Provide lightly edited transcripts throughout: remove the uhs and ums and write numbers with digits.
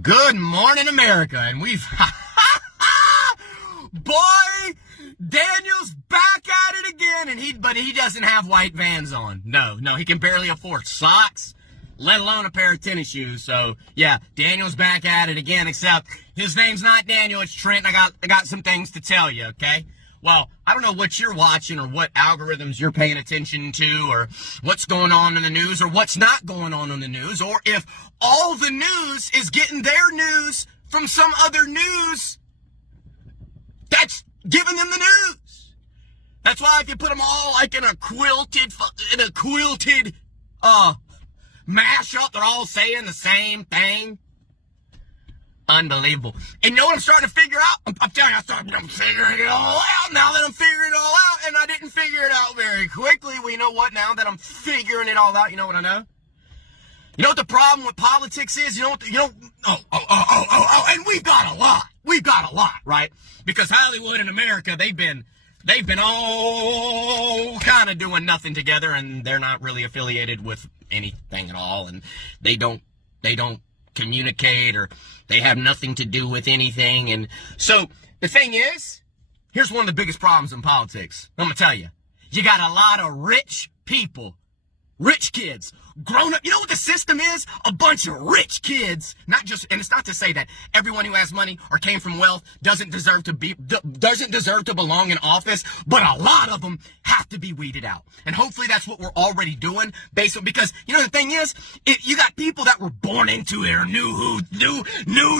Good morning, America, and we've, boy, Daniel's back at it again, but he doesn't have white Vans on. No, he can barely afford socks, let alone a pair of tennis shoes. So, yeah, Daniel's back at it again, except his name's not Daniel, it's Trent, and I got some things to tell you, okay? Well, I don't know what you're watching or what algorithms you're paying attention to or what's going on in the news or what's not going on in the news, or if all the news is getting their news from some other news that's giving them the news. That's why if you put them all like in a quilted mashup, they're all saying the same thing. Unbelievable. And you know what I'm starting to figure out? I'm telling you, I'm figuring it all out now that I'm figuring it all out, and I didn't figure it out very quickly. Well, you know what? Now that I'm figuring it all out, you know what I know? You know what the problem with politics is? And we've got a lot. We've got a lot, right? Because Hollywood and America, they've been all kind of doing nothing together, and they're not really affiliated with anything at all, and they don't communicate, or they have nothing to do with anything. And so the thing is, here's one of the biggest problems in politics. I'm gonna tell you, you got a lot of rich people, rich kids, grown up. You know what the system is? A bunch of rich kids. And it's not to say that everyone who has money or came from wealth doesn't deserve to belong in office, but a lot of them have to be weeded out. And hopefully that's what we're already doing, because you know the thing is, you got people that were born into it or knew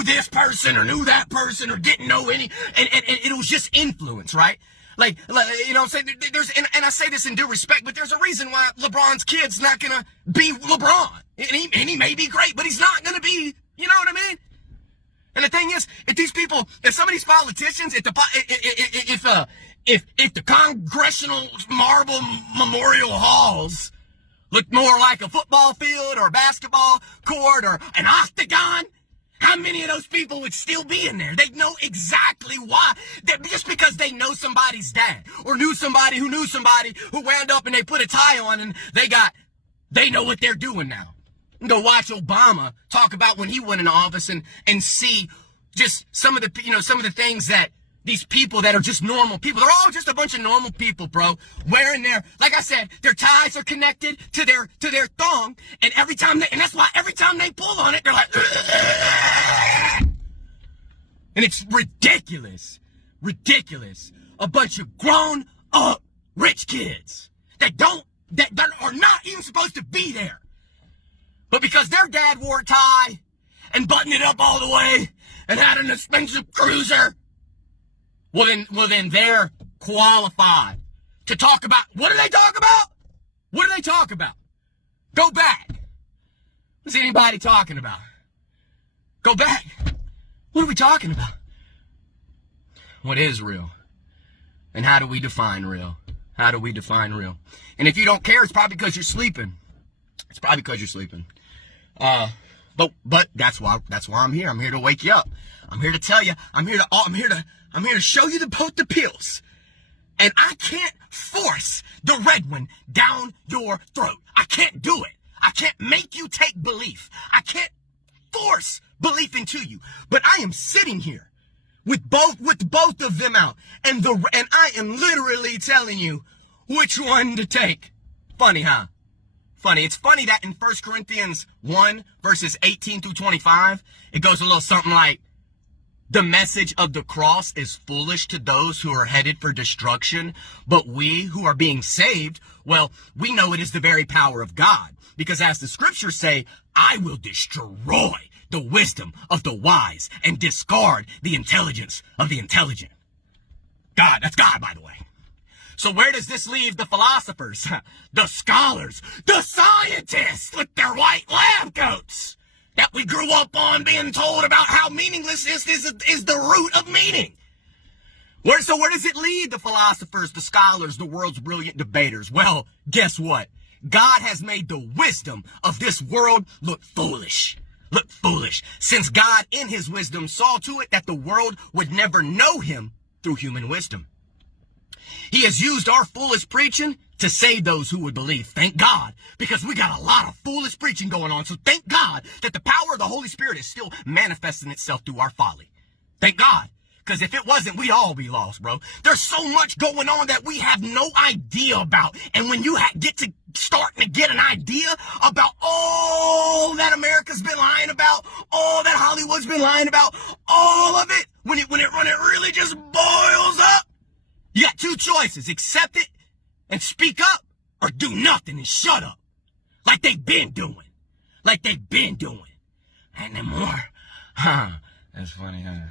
this person or knew that person or didn't know any, and it was just influence, right? Like, you know what I'm saying? And I say this in due respect, but there's a reason why LeBron's kid's not gonna be LeBron. And he may be great, but he's not gonna be, you know what I mean? And the thing is, if some of these politicians, if the congressional marble memorial halls look more like a football field or a basketball court or an octagon, how many of those people would still be in there? They'd know exactly why. Just because they know somebody's dad or knew somebody who wound up and they put a tie on and they know what they're doing now. And go watch Obama talk about when he went into office and see just some of the things that these people that are just normal people, they're all just a bunch of normal people, bro, wearing like I said, their ties are connected to their thong, and that's why every time they pull on it, they're like, ugh! And it's ridiculous. A bunch of grown up rich kids that are not even supposed to be there. But because their dad wore a tie and buttoned it up all the way and had an expensive cruiser, well then they're qualified to talk about. What do they talk about? Go back. What's anybody talking about? Go back. What are we talking about? What is real? And how do we define real? And if you don't care, it's probably because you're sleeping. But that's why I'm here. I'm here to wake you up. I'm here to tell you. I'm here to show you both the pills. And I can't force the red one down your throat. I can't do it. I can't make you take belief. I can't force belief into you. But I am sitting here with both of them out, and I am literally telling you which one to take. Funny, huh? Funny. It's funny that in 1 Corinthians 1, verses 18 through 25, it goes a little something like, the message of the cross is foolish to those who are headed for destruction, but we who are being saved, well, we know it is the very power of God. Because as the scriptures say, I will destroy the wisdom of the wise and discard the intelligence of the intelligent. God, that's God, by the way. So where does this leave the philosophers, the scholars, the scientists with their white lab coats that we grew up on being told about how meaningless this is the root of meaning? Where does it lead the philosophers, the scholars, the world's brilliant debaters? Well, guess what? God has made the wisdom of this world look foolish. Since God in his wisdom saw to it that the world would never know him through human wisdom. He has used our foolish preaching to save those who would believe. Thank God, because we got a lot of foolish preaching going on. So thank God that the power of the Holy Spirit is still manifesting itself through our folly. Thank God. Because if it wasn't, we'd all be lost, bro. There's so much going on that we have no idea about. And when you get to starting to get an idea about all that America's been lying about, all that Hollywood's been lying about, all of it, when it really just boils up, you got two choices: accept it and speak up, or do nothing and shut up, like they've been doing, and then more. That's funny, huh?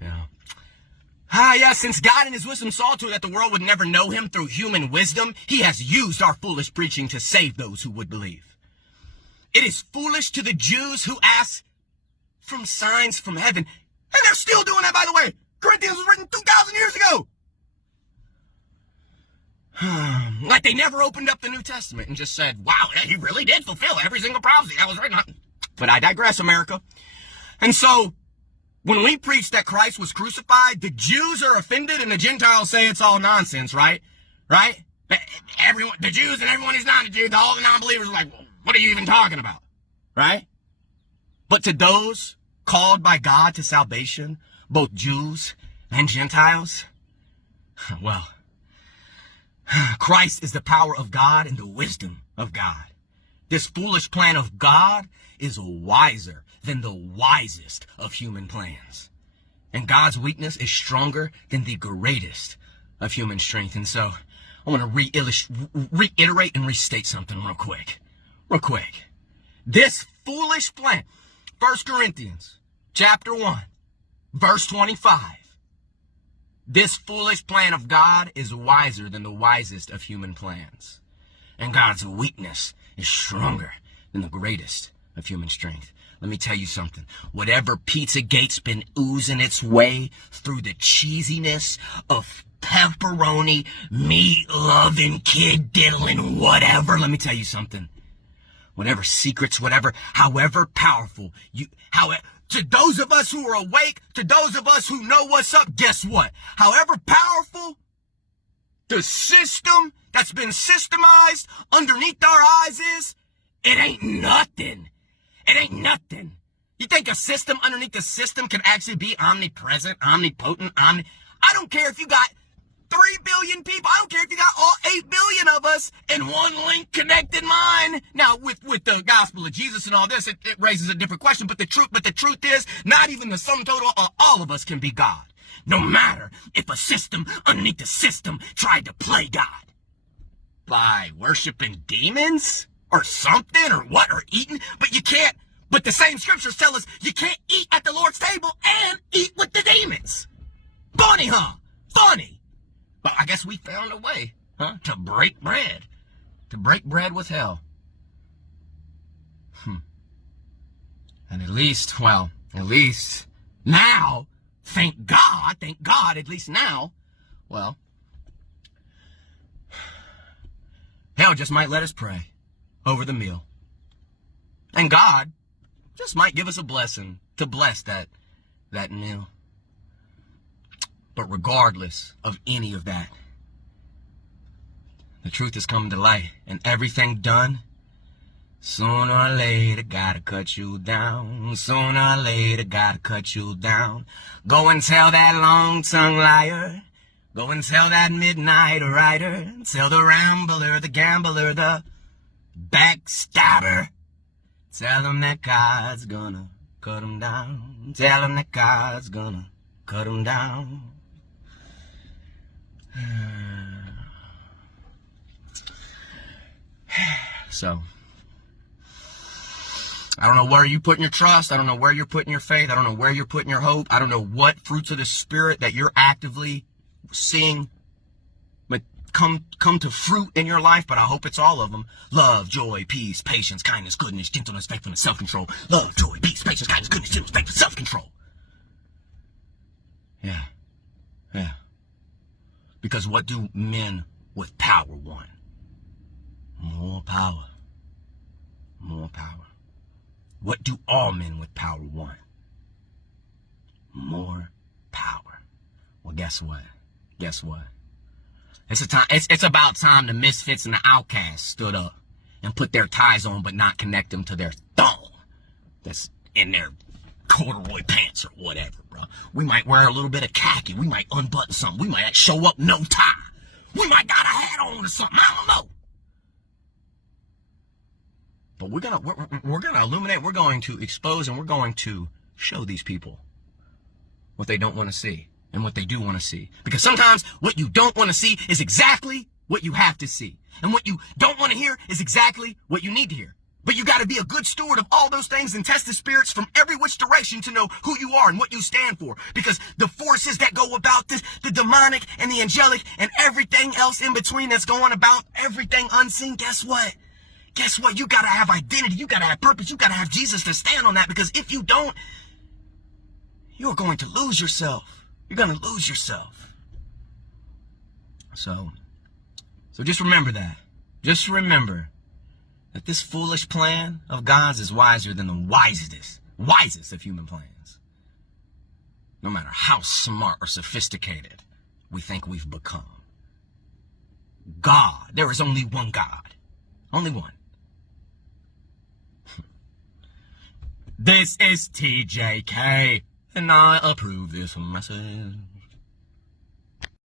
Yeah. Since God in his wisdom saw to it that the world would never know him through human wisdom, he has used our foolish preaching to save those who would believe. It is foolish to the Jews who ask for signs from heaven. And they're still doing that, by the way. Corinthians was written 2,000 years ago. Like they never opened up the New Testament and just said, wow, he really did fulfill every single prophecy that was written. But I digress, America. And so, when we preach that Christ was crucified, the Jews are offended and the Gentiles say it's all nonsense, right? Right? Everyone, the Jews and everyone who's not a Jew, all the non-believers are like, well, what are you even talking about? Right? But to those called by God to salvation, both Jews and Gentiles, well, Christ is the power of God and the wisdom of God. This foolish plan of God is wiser than the wisest of human plans. And God's weakness is stronger than the greatest of human strength. And so I want to reiterate and restate something real quick. This foolish plan, 1 Corinthians chapter 1, verse 25. This foolish plan of God is wiser than the wisest of human plans. And God's weakness is stronger than the greatest of human strength. Let me tell you something. Whatever Pizzagate's been oozing its way through the cheesiness of pepperoni, meat-loving, kid-diddling, whatever, let me tell you something. Whatever secrets, however powerful, to those of us who are awake, to those of us who know what's up, guess what? However powerful the system that's been systemized underneath our eyes is, it ain't nothing. It ain't nothing. You think a system underneath the system can actually be omnipresent, omnipotent, I don't care if you got 3 billion people. I don't care if you got all 8 billion of us in one link connected mind. Now, with the gospel of Jesus and all this, it raises a different question. But the truth is, not even the sum total of all of us can be God. No matter if a system underneath the system tried to play God. By worshiping demons? Or something, or what, or eating, but you can't, but the same scriptures tell us you can't eat at the Lord's table and eat with the demons. Funny, huh? Funny. But I guess we found a way, to break bread with hell. And at least now, thank God, at least now, well, hell just might let us pray over the meal. And God just might give us a blessing to bless that meal. But regardless of any of that, the truth is coming to light, and everything done, sooner or later gotta cut you down. Sooner or later gotta cut you down. Go and tell that long-tongued liar. Go and tell that midnight rider. Tell the rambler, the gambler, the backstabber. Tell them that God's gonna cut them down. Tell them that God's gonna cut them down. So, I don't know where you're putting your trust. I don't know where you're putting your faith. I don't know where you're putting your hope. I don't know what fruits of the Spirit that you're actively seeing come to fruit in your life, but I hope it's all of them. Love, joy, peace, patience, kindness, goodness, gentleness, faithfulness, self-control. Love, joy, peace, patience, kindness, goodness, gentleness, faithfulness, self-control. Yeah. Because what do men with power want? More power. More power. What do all men with power want? More power. Well, guess what? It's about time the misfits and the outcasts stood up and put their ties on, but not connect them to their thong that's in their corduroy pants or whatever, bro. We might wear a little bit of khaki. We might unbutton something. We might show up no tie. We might got a hat on or something. I don't know. But we're gonna illuminate. We're going to expose, and we're going to show these people what they don't want to see and what they do want to see. Because sometimes what you don't want to see is exactly what you have to see. And what you don't want to hear is exactly what you need to hear. But you got to be a good steward of all those things and test the spirits from every which direction to know who you are and what you stand for. Because the forces that go about this, the demonic and the angelic and everything else in between that's going about, everything unseen, guess what? Guess what? You got to have identity. You got to have purpose. You got to have Jesus to stand on that. Because if you don't, you're going to lose yourself. You're going to lose yourself. So just remember that. Just remember that this foolish plan of God's is wiser than the wisest of human plans. No matter how smart or sophisticated we think we've become. God, there is only one God. Only one. This is TJK, and I approve this message.